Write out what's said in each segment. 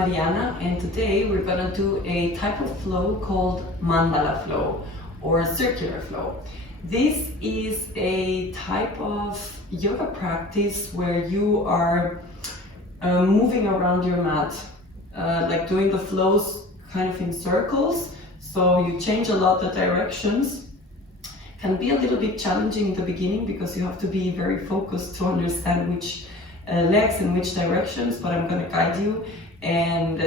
Mariana, and today we're gonna do a type of flow called Mandala flow or circular flow. This is a type of yoga practice where you are moving around your mat, like doing the flows kind of in circles. So you change a lot the directions. Can be a little bit challenging in the beginning because you have to be very focused to understand which legs and which directions, but I'm going to guide you. And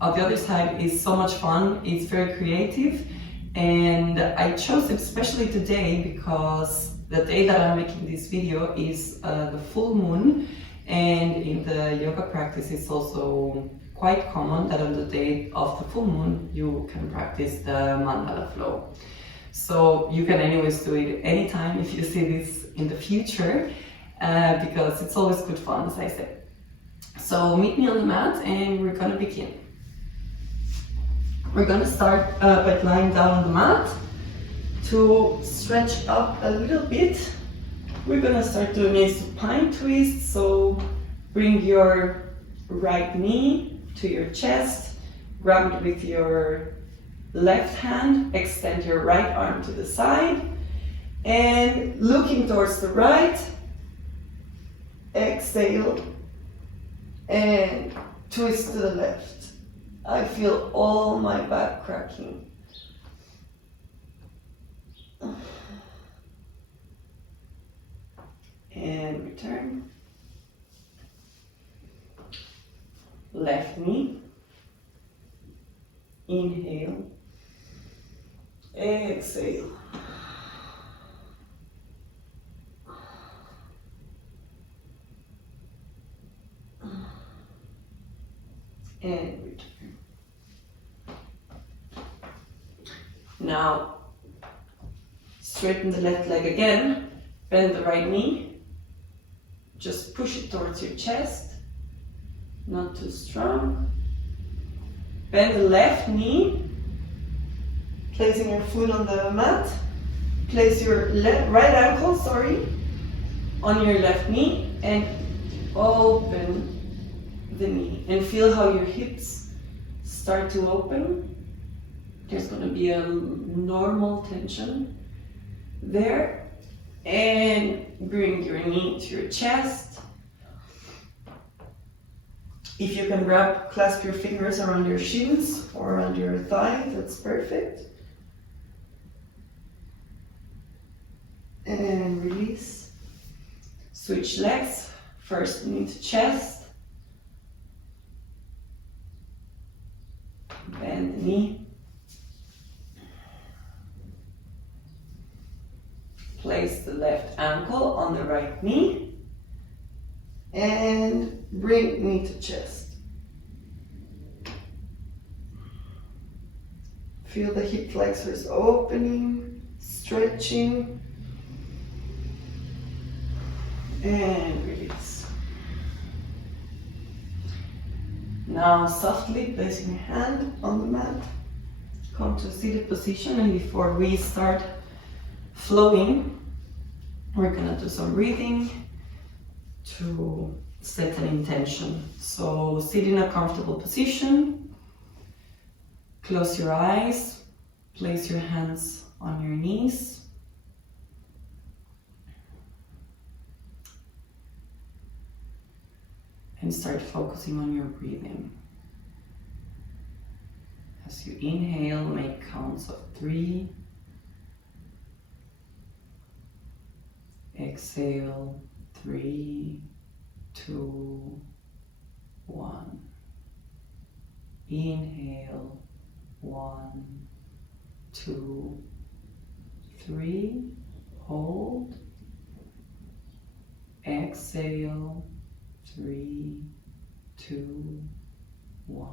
on the other side is so much fun. It's very creative, and I chose it especially today because the day that I'm making this video is the full moon, and in the yoga practice it's also quite common that on the day of the full moon you can practice the mandala flow. So you can anyways do it anytime if you see this in the future, because it's always good fun, as I said. So meet me on the mat and we're gonna begin. We're gonna start by lying down on the mat. To stretch up a little bit, we're gonna start doing a supine twist. So bring your right knee to your chest, grab it with your left hand, extend your right arm to the side, and looking towards the right, exhale and twist to the left. I feel all my back cracking. And return. Left knee. Inhale. Exhale. And return. Now, straighten the left leg again, bend the right knee, just push it towards your chest, not too strong. Bend the left knee, placing your foot on the mat, place your right ankle, on your left knee and open the knee, and feel how your hips start to open. There's going to be a normal tension there, and bring your knee to your chest. If you can clasp your fingers around your shins or around your thigh, that's perfect. And release. Switch legs, first knee to chest. Bend the knee. Place the left ankle on the right knee and bring knee to chest. Feel the hip flexors opening, stretching, and release. Now softly placing your hand on the mat, come to a seated position, and before we start flowing, we're gonna do some breathing to set an intention. So sit in a comfortable position, close your eyes, place your hands on your knees. And start focusing on your breathing. As you inhale, make counts of 3. Exhale, 3, 2, 1. Inhale, 1, 2, 3. Hold. Exhale, 3, 2, 1.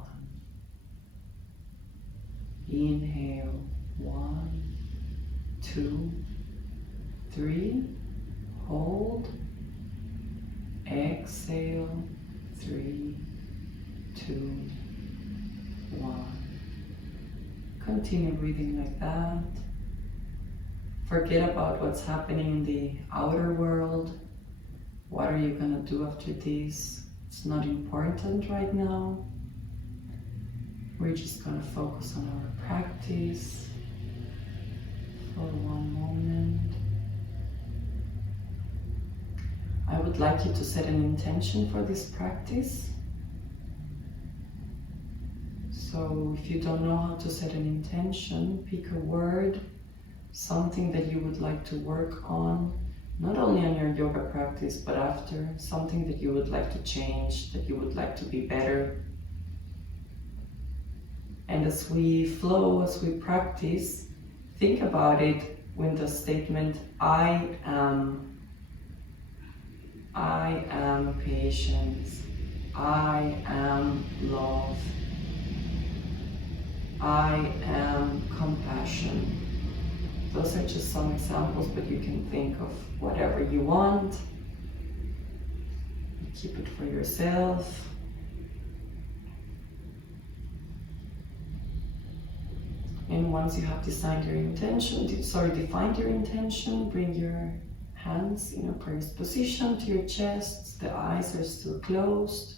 Inhale, 1, 2, 3. Hold. Exhale, 3, 2, 1. Continue breathing like that. Forget about what's happening in the outer world. What are you gonna do after this? It's not important right now. we're just going to focus on our practice for one moment. I would like you to set an intention for this practice. So if you don't know how to set an intention, pick a word, something that you would like to work on, not only on your yoga practice, but after, something that you would like to change, that you would like to be better. And as we flow, as we practice, think about it with the statement, I am patience, I am love, I am compassion. Those are just some examples, but you can think of whatever you want. Keep it for yourself. And once you have defined your intention, bring your hands in a praised position to your chest. The eyes are still closed.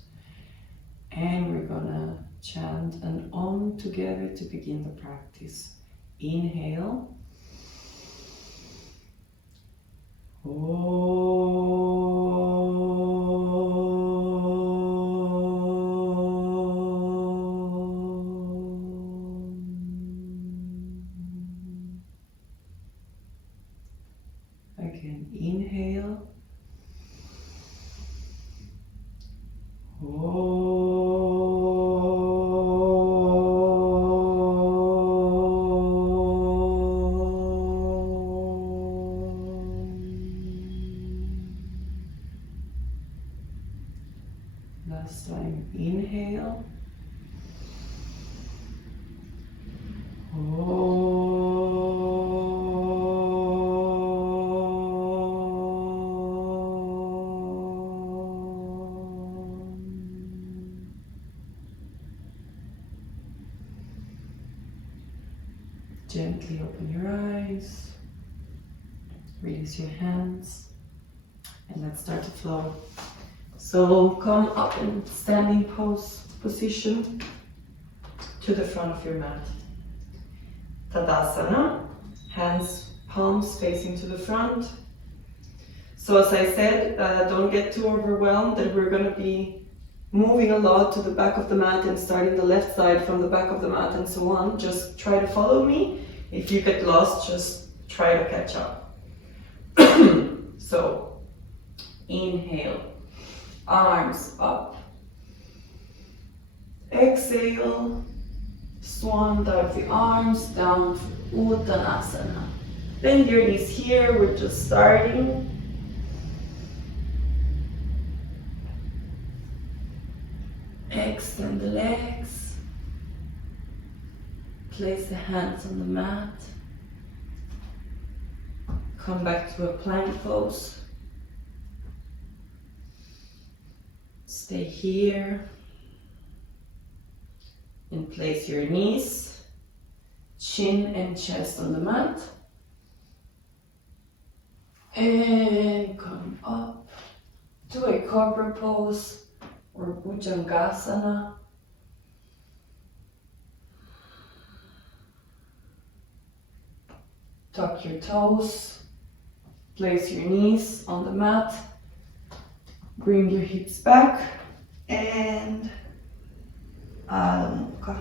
And we're gonna chant an Om together to begin the practice. Inhale. Again, inhale. Last time, inhale. Gently open your eyes, release your hands, and let's start to flow. So come up in standing pose position to the front of your mat. Tadasana, hands, palms facing to the front. So as I said, don't get too overwhelmed that we're going to be moving a lot to the back of the mat and starting the left side from the back of the mat and so on. Just try to follow me. If you get lost, just try to catch up. So, inhale, arms up. Exhale, swan dive the arms down for Uttanasana. Bend your knees here, we're just starting. Extend the legs. Place the hands on the mat. Come back to a plank pose. Stay here. And place your knees, chin and chest on the mat. And come up to a cobra pose or Bhujangasana. Tuck your toes, place your knees on the mat, bring your hips back, and Adho Mukha.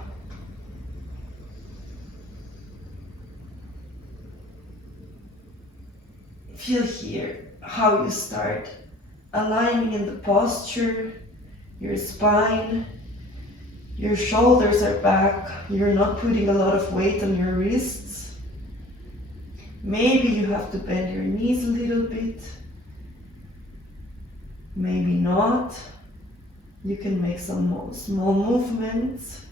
Feel here how you start aligning in the posture, your spine, your shoulders are back, you're not putting a lot of weight on your wrists. Maybe you have to bend your knees a little bit, maybe not. You can make some small movements.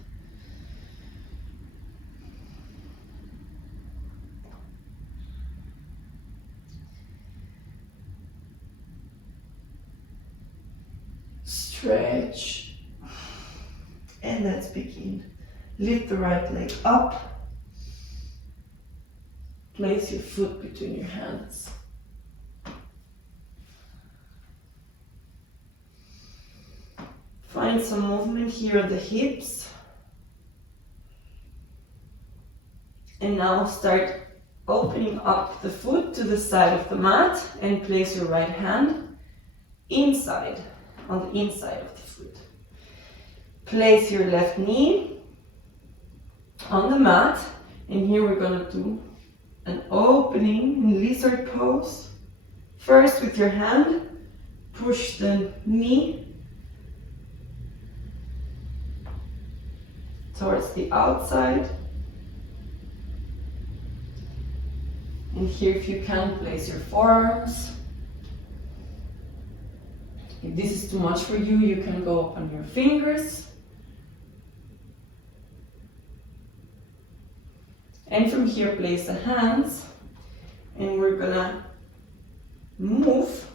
Stretch. And let's begin. Lift the right leg up. Place your foot between your hands. Find some movement here on the hips. And now start opening up the foot to the side of the mat and place your right hand inside, on the inside of the foot. Place your left knee on the mat, and here we're going to do an opening lizard pose. First with your hand, push the knee towards the outside. And here, if you can, place your forearms. If this is too much for you, you can go up on your fingers. And from here, place the hands. And we're gonna move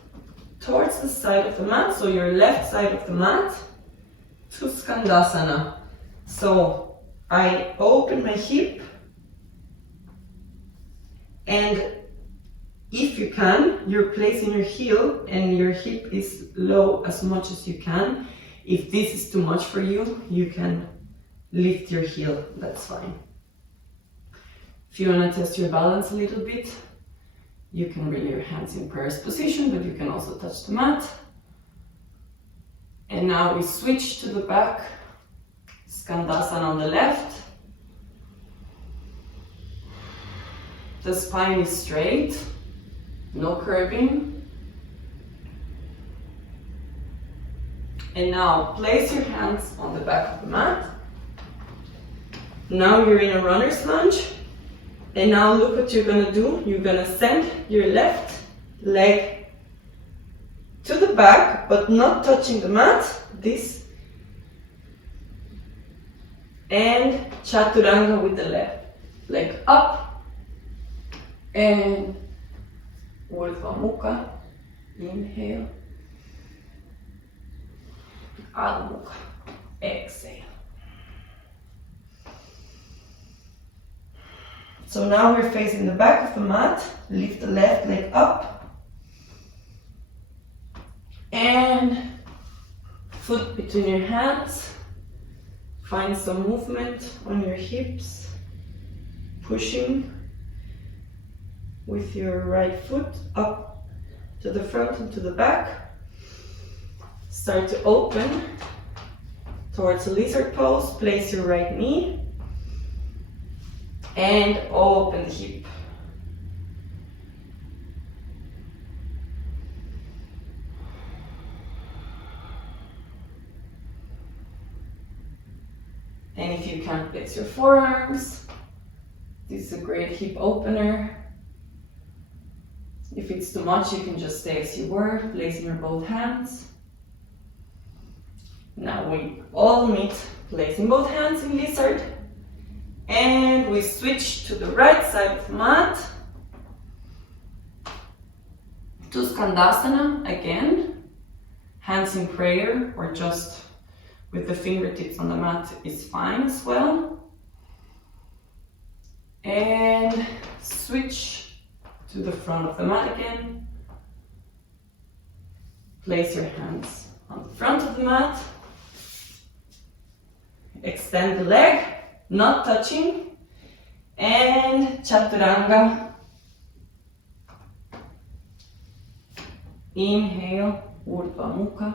towards the side of the mat, so your left side of the mat, to Skandasana. So I open my hip, and if you can, you're placing your heel and your hip is low as much as you can. If this is too much for you, you can lift your heel, that's fine. If you want to test your balance a little bit, you can bring your hands in prayers position, but you can also touch the mat. And now we switch to the back, Skandasana on the left. The spine is straight, no curving. And now place your hands on the back of the mat. Now you're in a runner's lunge. And now look what you're gonna do. You're gonna send your left leg to the back, but not touching the mat. This. And Chaturanga with the left leg up. And Urdhva Mukha, inhale, Adho Mukha, exhale. So now we're facing the back of the mat, lift the left leg up, and foot between your hands, find some movement on your hips, pushing with your right foot up to the front and to the back. Start to open towards a lizard pose. Place your right knee and open the hip. And if you can, place your forearms. This is a great hip opener. If it's too much, you can just stay as you were, placing your both hands. Now we all meet, placing both hands in lizard. And we switch to the right side of the mat. To Skandasana again. Hands in prayer or just with the fingertips on the mat is fine as well. And switch to the front of the mat again. Place your hands on the front of the mat. Extend the leg, not touching. And Chaturanga. Inhale, Urdhva Mukha.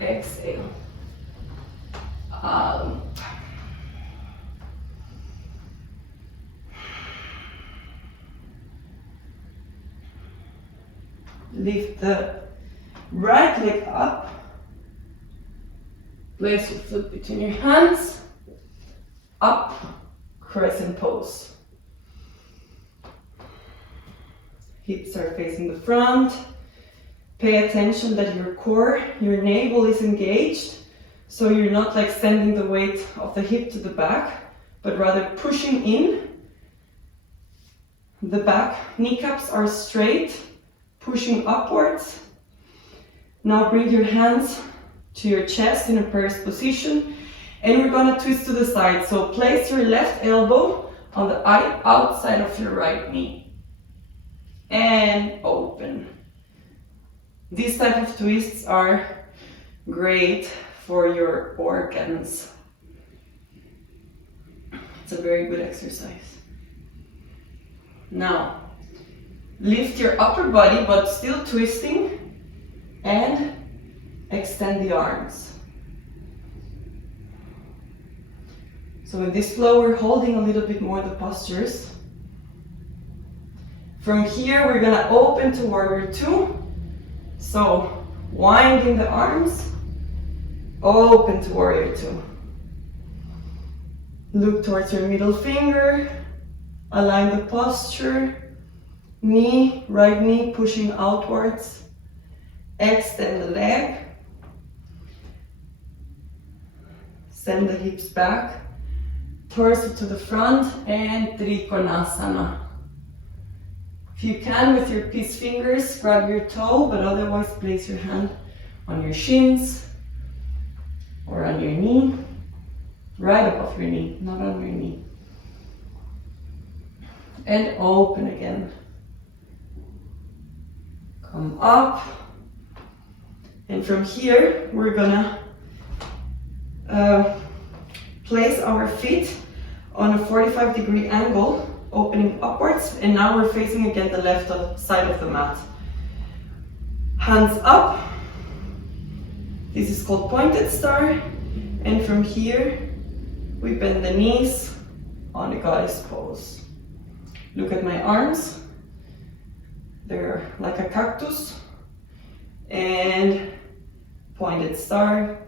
Exhale, Adho Mukha. Lift the right leg up. Place your foot between your hands. Up, crescent pose. Hips are facing the front. Pay attention that your core, your navel is engaged. So you're not like sending the weight of the hip to the back, but rather pushing in. The back kneecaps are straight, pushing upwards. Now bring your hands to your chest in a prayers position, and we're gonna twist to the side. So place your left elbow on the outside of your right knee and open. These type of twists are great for your organs. It's a very good exercise. Now, lift your upper body, but still twisting, and extend the arms. So with this flow, we're holding a little bit more the postures. From here, we're gonna open to warrior two. So winding the arms, open to warrior two. Look towards your middle finger, align the posture, right knee pushing outwards, extend the leg, send the hips back, torso to the front, and Trikonasana. If you can, with your peace fingers, grab your toe, but otherwise place your hand on your shins or on your knee, right above your knee, not on your knee. And open again. Come up. And from here, we're gonna place our feet on a 45-degree angle, opening upwards, and now we're facing again the left side of the mat. Hands up. This is called pointed star. And from here, we bend the knees on the goddess pose. Look at my arms. They're like a cactus. And pointed star.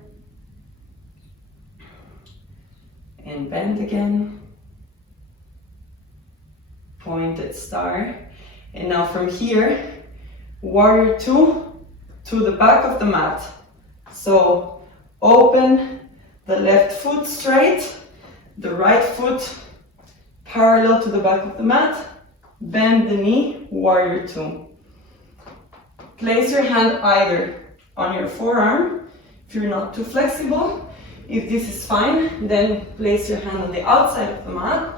And bend again. Pointed star. And now from here, warrior two to the back of the mat. So open the left foot straight, the right foot parallel to the back of the mat, bend the knee, warrior two. Place your hand either on your forearm, if you're not too flexible. If this is fine, then place your hand on the outside of the mat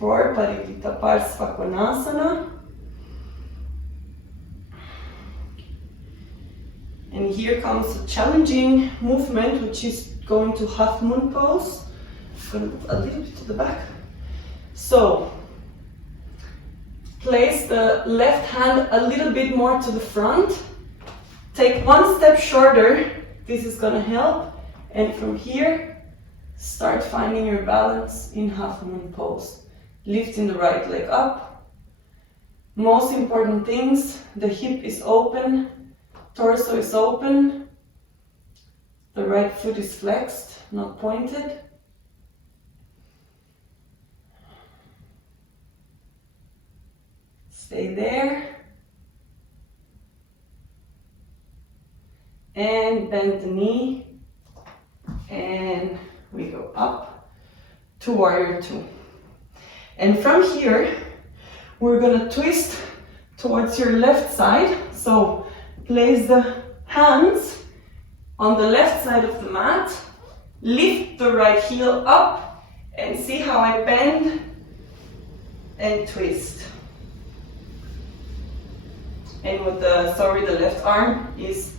for Parivrtta Parsva Konasana. And here comes a challenging movement, which is going to half moon pose. I'm going to move a little bit to the back. So, place the left hand a little bit more to the front. Take one step shorter. This is going to help. And from here, start finding your balance in half moon pose. Lifting the right leg up. Most important things, the hip is open, torso is open, the right foot is flexed, not pointed. Stay there. And bend the knee. And we go up to warrior two. And from here, we're gonna twist towards your left side. So place the hands on the left side of the mat, lift the right heel up, and see how I bend and twist. And with the left arm is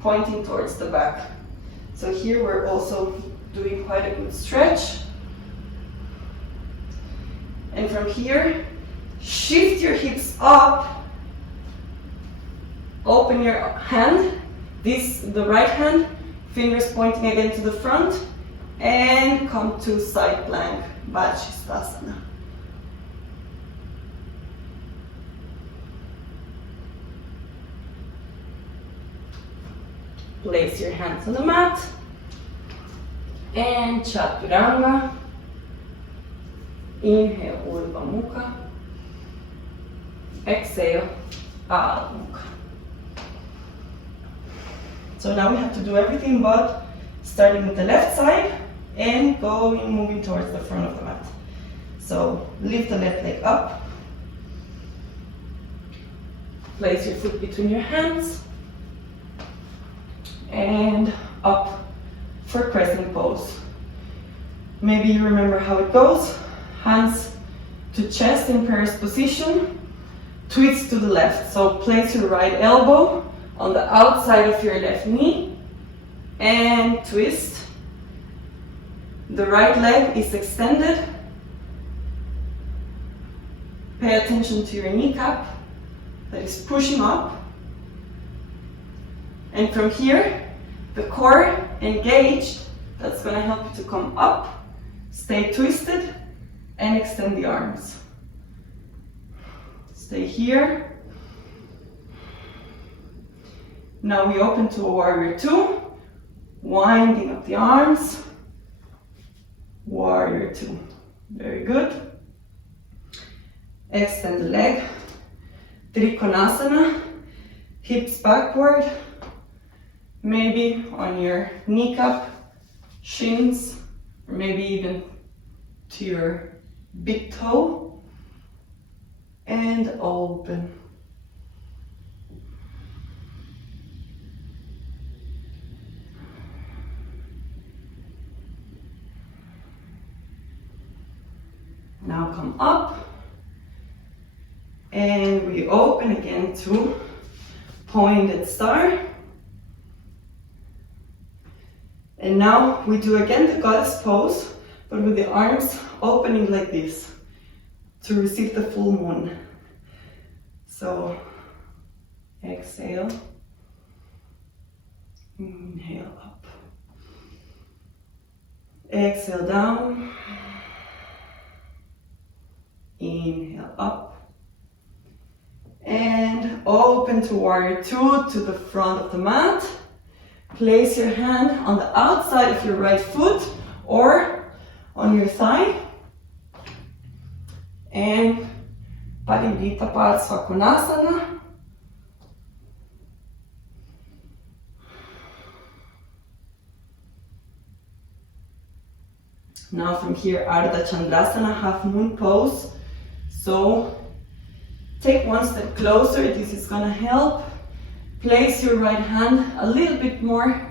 pointing towards the back. So here we're also doing quite a good stretch. And from here, shift your hips up, open your hand, the right hand, fingers pointing again to the front, and come to side plank, Vajrasana. Place your hands on the mat, and Chaturanga. Inhale, Urdhva Mukha. Exhale, Adho Mukha. So now we have to do everything but starting with the left side and moving towards the front of the mat. So lift the left leg up. Place your foot between your hands. And up for crescent pose. Maybe you remember how it goes. Hands to chest in prayers position. Twist to the left. So place your right elbow on the outside of your left knee and twist. The right leg is extended Pay attention to your kneecap that is pushing up. And from here, the core engaged, that's going to help you to come up, stay twisted, and extend the arms. Stay here. Now we open to a warrior two, winding up the arms. Warrior two. Very good. Extend the leg. Trikonasana. Hips backward. Maybe on your kneecap, shins, or maybe even to your big toe. And open. Now come up, and we open again to pointed star. And now we do again the goddess pose, but with the arms opening like this to receive the full moon. So exhale, inhale up, exhale down, inhale up, and open to warrior two to the front of the mat. Place your hand on the outside of your right foot or on your thigh. And Parivritta Parsvakonasana. Now from here, Ardha Chandrasana, half moon pose. So take one step closer, this is gonna help. Place your right hand a little bit more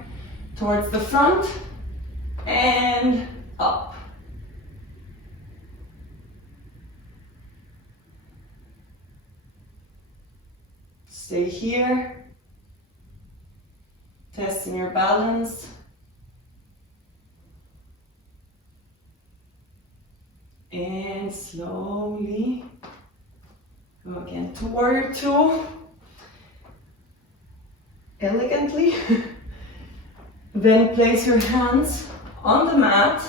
towards the front and up. Stay here, testing your balance. And slowly go again to warrior two. Elegantly. Then place your hands on the mat.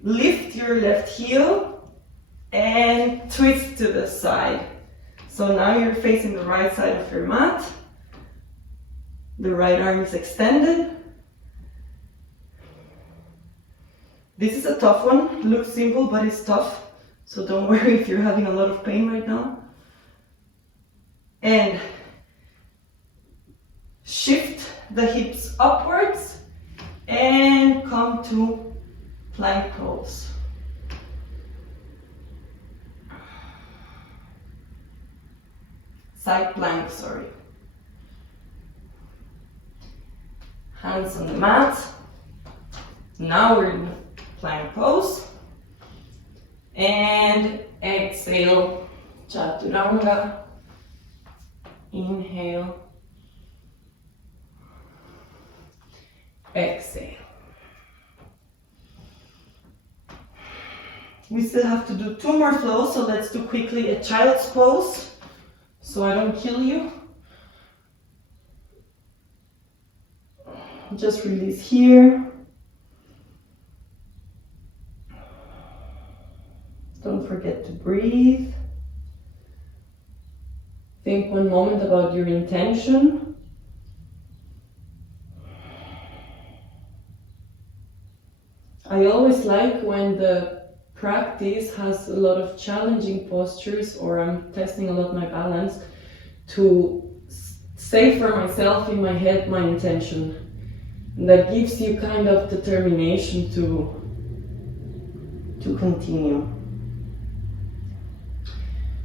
Lift your left heel and twist to the side. So now you're facing the right side of your mat. The right arm is extended. This is a tough one. Looks simple, but it's tough. So don't worry if you're having a lot of pain right now. And shift the hips upwards and come to plank pose. Side plank, sorry. Hands on the mat. Now we're in plank pose. And exhale, Chaturanga. Inhale. Exhale. We still have to do two more flows, so let's do quickly a child's pose, so I don't kill you. Just release here. Don't forget to breathe. Think one moment about your intention. I always like when the practice has a lot of challenging postures or I'm testing a lot my balance to say for myself in my head my intention. And that gives you kind of determination to continue.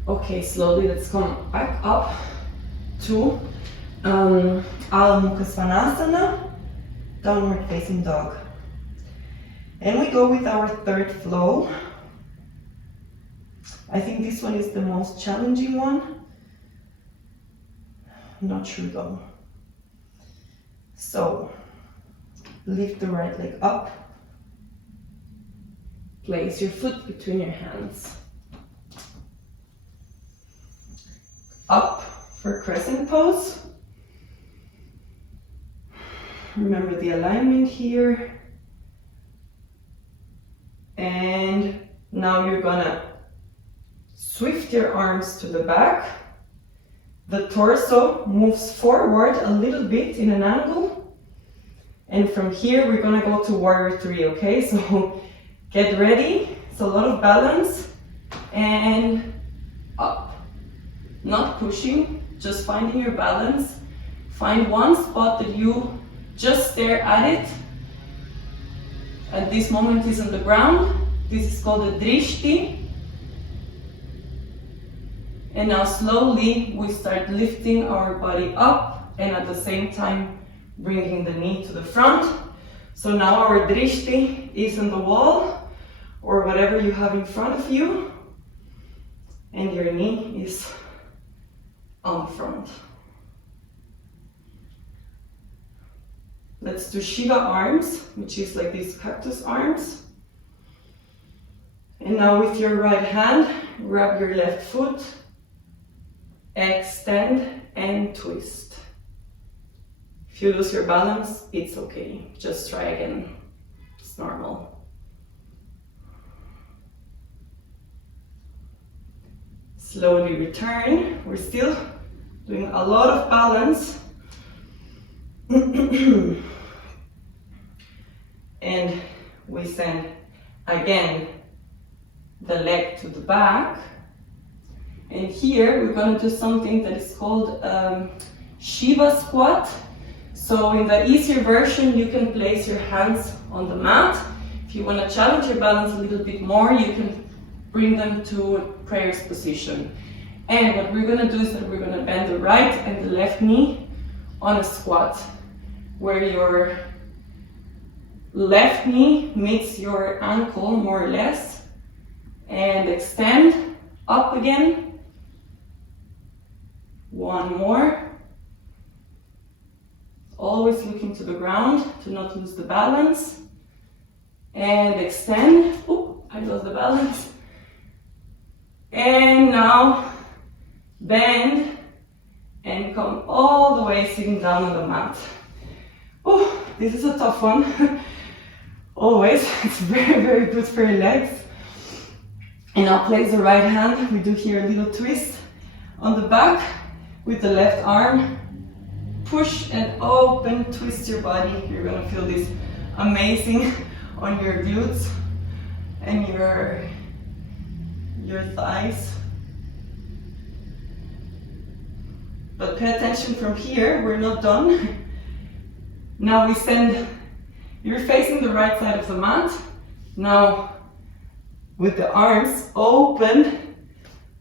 Okay, slowly let's come back up to Adho Mukha Svanasana, downward facing dog. And we go with our third flow. I think this one is the most challenging one. I'm not sure though. So, lift the right leg up. Place your foot between your hands. up for crescent pose. Remember the alignment here. And now you're gonna swift your arms to the back. The torso moves forward a little bit in an angle. And from here, we're gonna go to warrior three, okay? So get ready. It's a lot of balance. And up. Not pushing, just finding your balance. Find one spot that you just stare at it. At this moment is on the ground. This is called a drishti. And now slowly we start lifting our body up and at the same time bringing the knee to the front. So now our drishti is on the wall or whatever you have in front of you. And your knee is on the front. Let's do Shiva arms, which is like these cactus arms. And now with your right hand, grab your left foot, extend and twist. If you lose your balance, it's okay. Just try again. It's normal. Slowly return. We're still doing a lot of balance. And we send again the leg to the back. And here we're going to do something that is called Shiva squat. So in the easier version, you can place your hands on the mat. If you want to challenge your balance a little bit more, you can bring them to a prayer's position. And what we're going to do is that we're going to bend the right and the left knee on a squat, where your left knee meets your ankle more or less, and extend up again. One more. Always looking to the ground to not lose the balance. And extend. Oop, I lost the balance. And now bend and come all the way sitting down on the mat. Oh, this is a tough one. Always, it's very, very good for your legs. And now place the right hand. We do here a little twist on the back with the left arm. Push and open, twist your body. You're gonna feel this amazing on your glutes and your thighs. But pay attention from here, we're not done. Now we send, you're facing the right side of the mat. Now with the arms open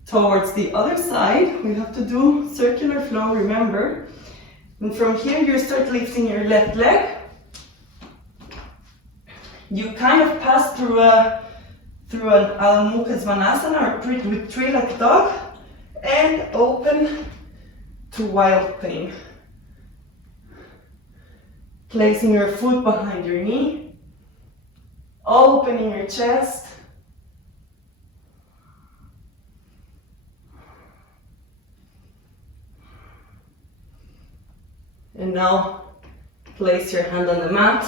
towards the other side, we have to do circular flow, remember. And from here you start lifting your left leg. You kind of pass through an Adho Mukha Svanasana or with three-legged dog and open to wild thing. Placing your foot behind your knee, opening your chest. And now place your hand on the mat.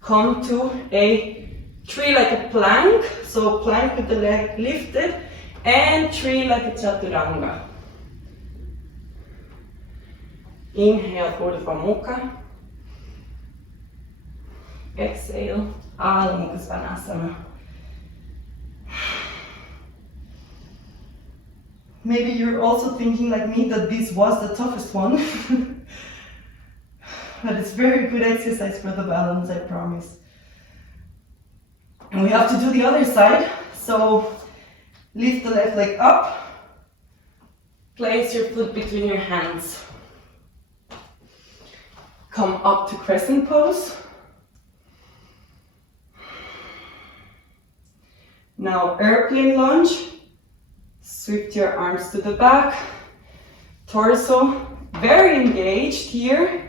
Come to a three-legged plank. So plank with the leg lifted and three-legged chaturanga. Inhale, Urdhva Mukha. Exhale, Adho Mukha Svanasana. Maybe you're also thinking like me that this was the toughest one. But it's very good exercise for the balance, I promise. And we have to do the other side. So lift the left leg up. Place your foot between your hands. Come up to crescent pose. Now airplane lunge. Swift your arms to the back. Torso very engaged here.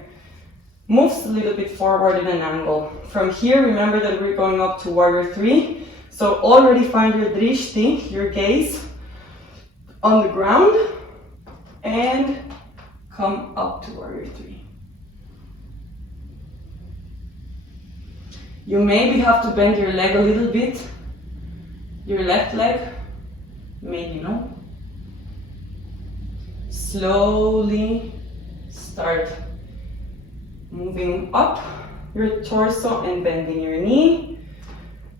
Moves a little bit forward in an angle. From here, remember that we're going up to warrior three. So already find your drishti, your gaze. on the ground and come up to warrior three. You maybe have to bend your leg a little bit, your left leg, maybe no. Slowly start moving up your torso and bending your knee.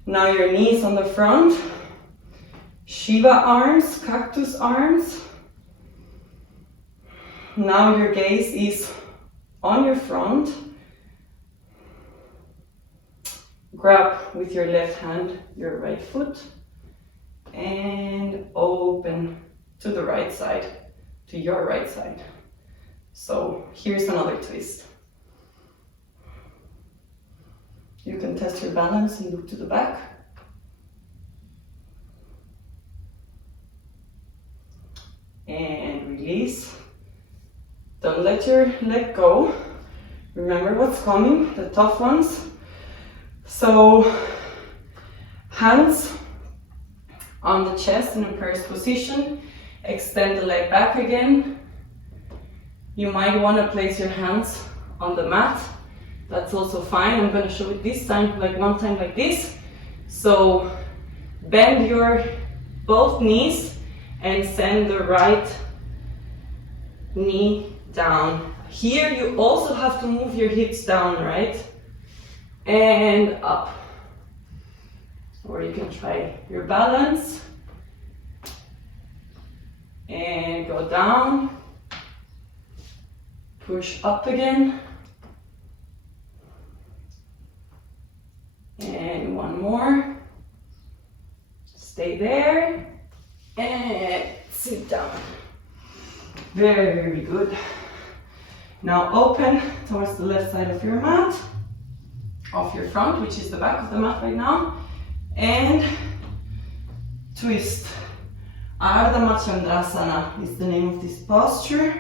Now your knee is on the front. Shiva arms, cactus arms. Now your gaze is on your front. Grab with your left hand your right foot and open to the right side, to your right side. So here's another twist. You can test your balance and look to the back. And release. Don't let your leg go. Remember what's coming, the tough ones. So hands on the chest in a purse position. Extend the leg back again. You might want to place your hands on the mat. That's also fine. I'm going to show it this time, like one time like this. So bend your both knees and send the right knee down. Here you also have to move your hips down, right? And up. Or you can try your balance. And go down. Push up again. And one more. Stay there. And sit down. Very, very good. Now open towards the left side of your mat, of your front, which is the back of the mat right now, and twist. Ardha Machandrasana is the name of this posture.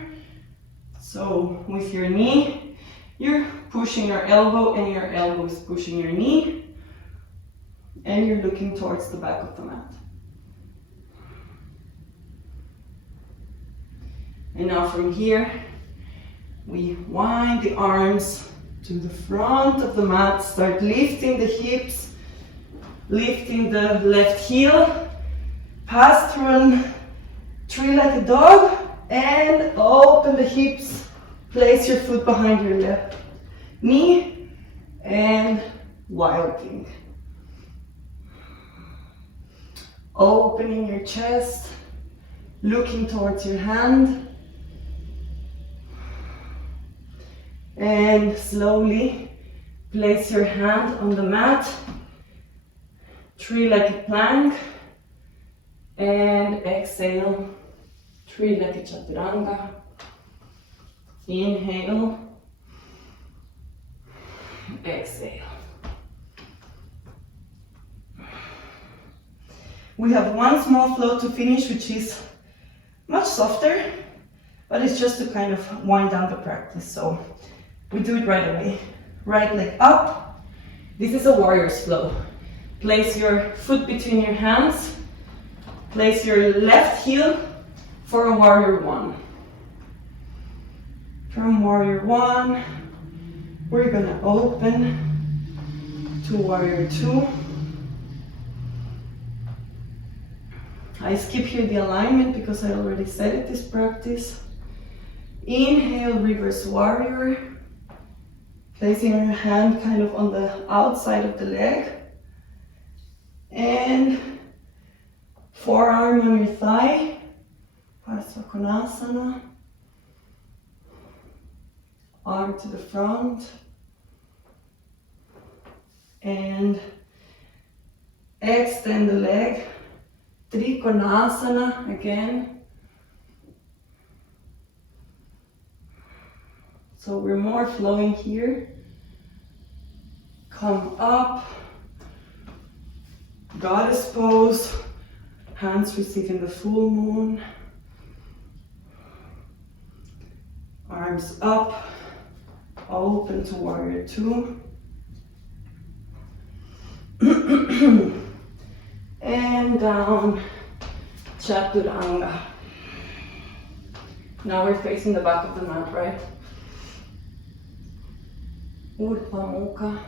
So with your knee, you're pushing your elbow and your elbow is pushing your knee, and you're looking towards the back of the mat. And now from here, we wind the arms to the front of the mat, start lifting the hips, lifting the left heel, pass through a three-legged dog, and open the hips, place your foot behind your left knee, and wild thing. Opening your chest, looking towards your hand, and slowly place your hand on the mat, three-legged plank, and exhale, three-legged chaturanga. Inhale, exhale. We have one small flow to finish, which is much softer, but it's just to kind of wind down the practice. So we do it right away. Right leg up. This is a warrior's flow. Place your foot between your hands. Place your left heel for a warrior one. From warrior one, we're gonna open to warrior two. I skip here the alignment because I already said it this practice. Inhale, reverse warrior. Placing your hand kind of on the outside of the leg. And forearm on your thigh. Parsvakonasana. Arm to the front. And extend the leg. Trikonasana again. So we're more flowing here. Come up. Goddess pose. Hands receiving the full moon. Arms up. Open to warrior two. And down. Chaturanga. Now we're facing the back of the mat, right? Urdhva Mukha,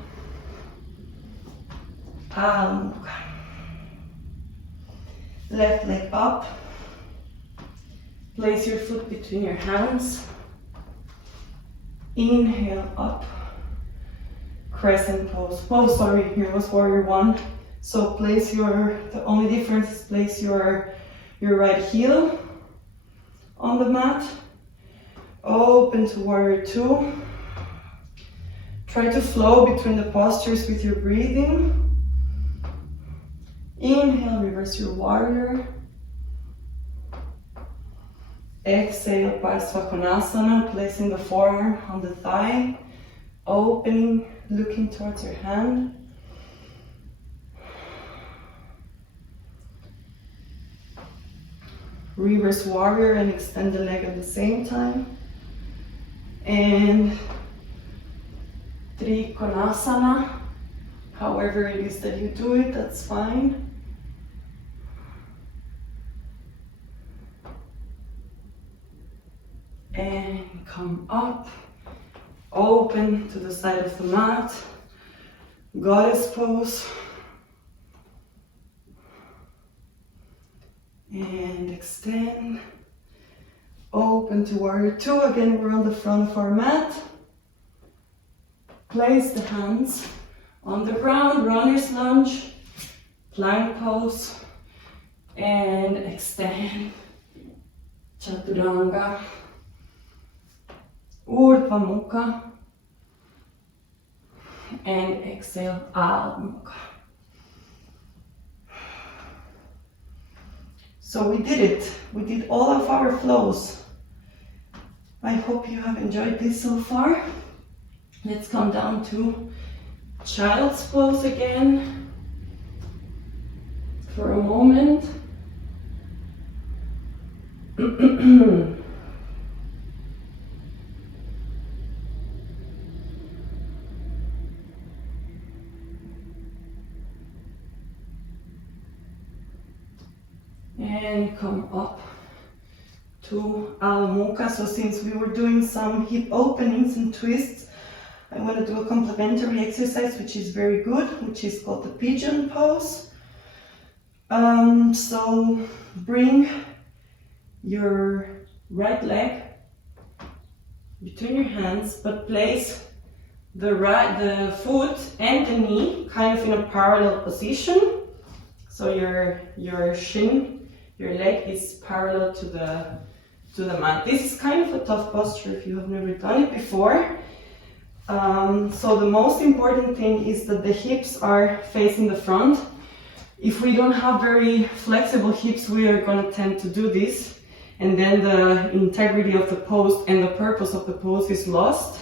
Adho Mukha. Left leg up. Place your foot between your hands. Inhale up. Crescent pose. Oh, sorry, here was warrior one. So place the only difference is place your right heel on the mat. Open to warrior two. Try to flow between the postures with your breathing. Inhale, reverse your warrior. Exhale, Parsva Konasana, placing the forearm on the thigh, opening, looking towards your hand. Reverse warrior and extend the leg at the same time. And Trikonasana, however it is that you do it, that's fine. And come up, open to the side of the mat, goddess pose. And extend, open to warrior two. Again, we're on the front of our mat. Place the hands on the ground, runner's lunge, plank pose, and extend, Chaturanga. Urdhva Mukha, and exhale, Adho Mukha. So we did it. We did all of our flows. I hope you have enjoyed this so far. Let's come down to child's pose again for a moment. And come up to Adho Mukha. So since we were doing some hip openings and twists, I want to do a complementary exercise which is very good, which is called the pigeon pose. So bring your right leg between your hands, but place the foot and the knee kind of in a parallel position. So your shin, your leg is parallel to the mat. This is kind of a tough posture if you have never done it before. So the most important thing is that the hips are facing the front. If we don't have very flexible hips, we are going to tend to do this, and then the integrity of the pose and the purpose of the pose is lost.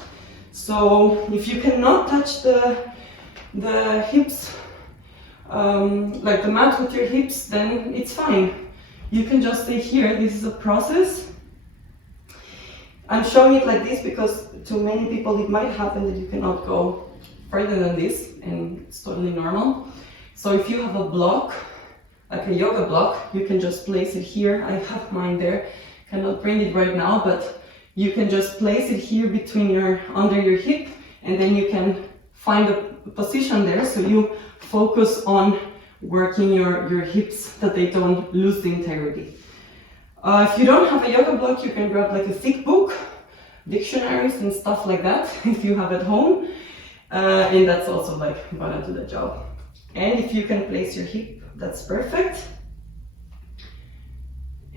So if you cannot touch the hips, like the mat with your hips, then it's fine. You can just stay here. This is a process. I'm showing it like this because to many people it might happen that you cannot go further than this, and it's totally normal. So if you have a block, like a yoga block, you can just place it here. I have mine there. Cannot bring it right now, but you can just place it here between under your hip, and then you can find a position there. So you focus on working your hips that they don't lose the integrity. If you don't have a yoga block, you can grab like a thick book, dictionaries and stuff like that if you have at home, and that's also like gonna do the job. And if you can place your hip, that's perfect.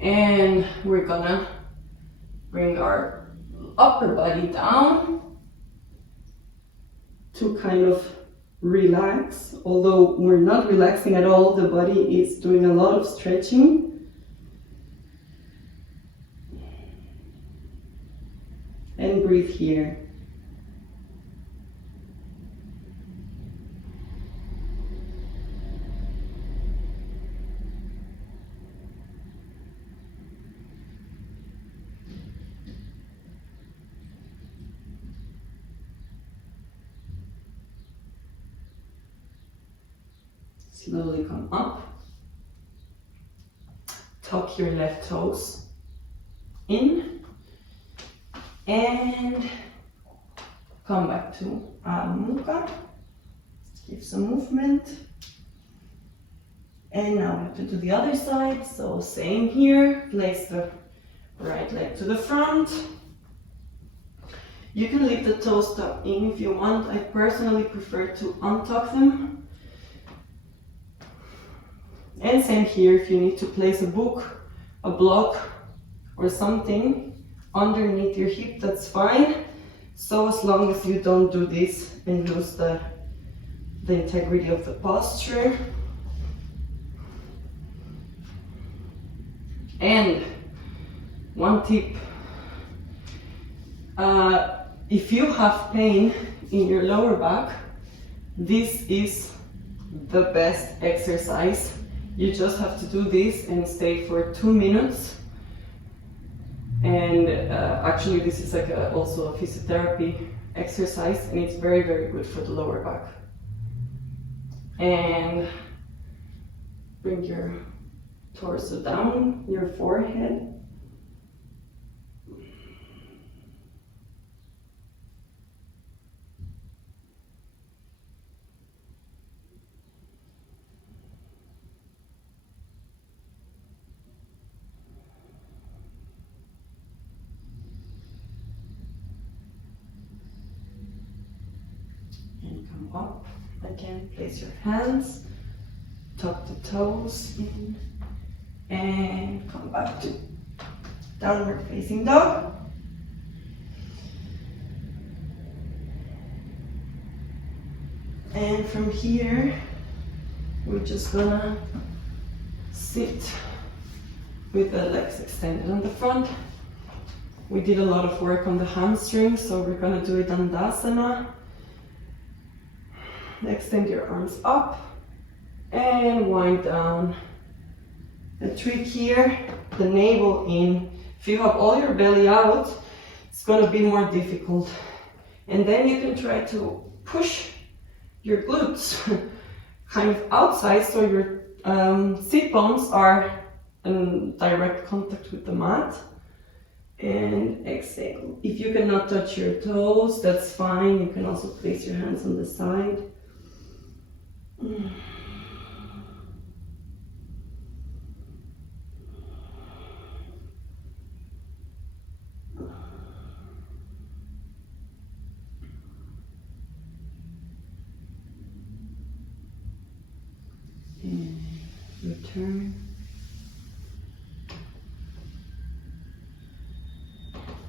And we're gonna bring our upper body down to kind of relax. Although we're not relaxing at all, the body is doing a lot of stretching. And breathe here. Slowly come up. Tuck your left toes in. And come back to Mukha. Give some movement. And now we have to do the other side. So same here, place the right leg to the front. You can leave the toes tucked in if you want. I personally prefer to untuck them. And same here, if you need to place a book, a block, or something underneath your hip, that's fine. So as long as you don't do this and lose the integrity of the posture. And one tip, if you have pain in your lower back, this is the best exercise. You just have to do this and stay for 2 minutes. And actually this is like also a physiotherapy exercise, and it's very, very good for the lower back. And bring your torso down, your forehead. And come up. Again, place your hands, tuck the toes in, and come back to downward facing dog. And from here, we're just gonna sit with the legs extended on the front. We did a lot of work on the hamstrings, so we're gonna do it Dandasana. Extend your arms up and wind down. The trick here, the navel in. If you have all your belly out, it's going to be more difficult. And then you can try to push your glutes kind of outside, so your sit bones are in direct contact with the mat. And exhale. If you cannot touch your toes, that's fine. You can also place your hands on the side. And return.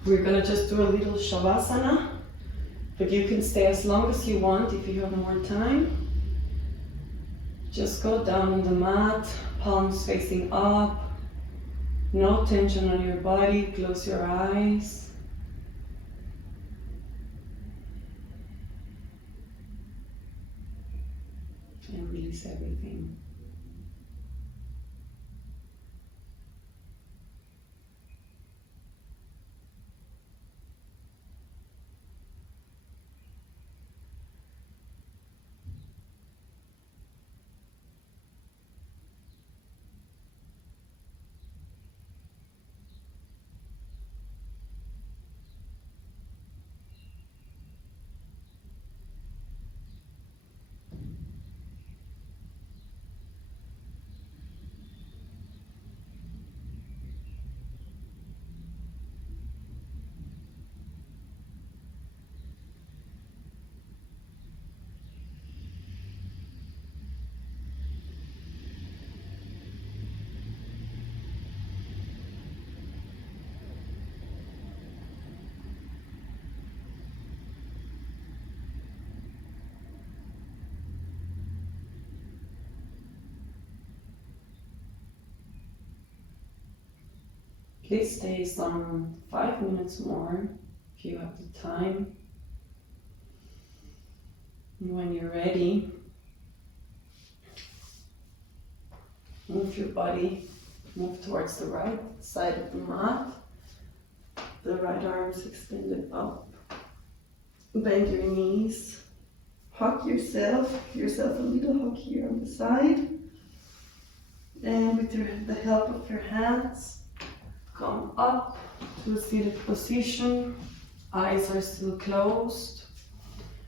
We're gonna just do a little Shavasana, but you can stay as long as you want if you have more time. Just go down on the mat, palms facing up, no tension on your body, close your eyes. And release everything. Please stay some 5 minutes more if you have the time. And when you're ready, move your body, move towards the right side of the mat. The right arms extended up. Bend your knees. Hug yourself. Give yourself a little hug here on the side. And with the help of your hands, come up to a seated position. Eyes are still closed.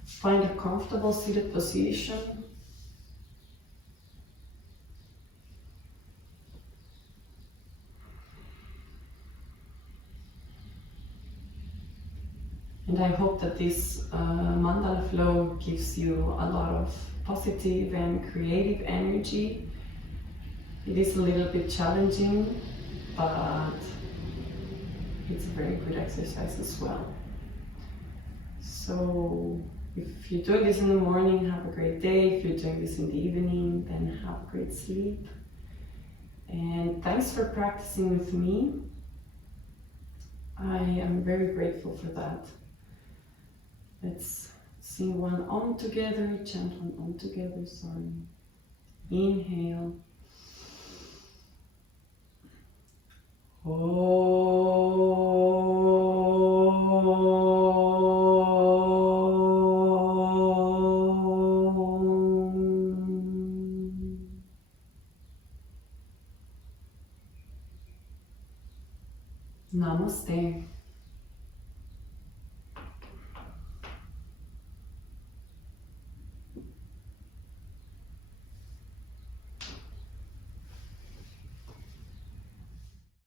Find a comfortable seated position. And I hope that this mandala flow gives you a lot of positive and creative energy. It is a little bit challenging, but it's a very good exercise as well. So if you're doing this in the morning, have a great day. If you're doing this in the evening, then have a great sleep. And thanks for practicing with me. I am very grateful for that. Let's sing one on together, chant one on together, sorry. Inhale. Namaste.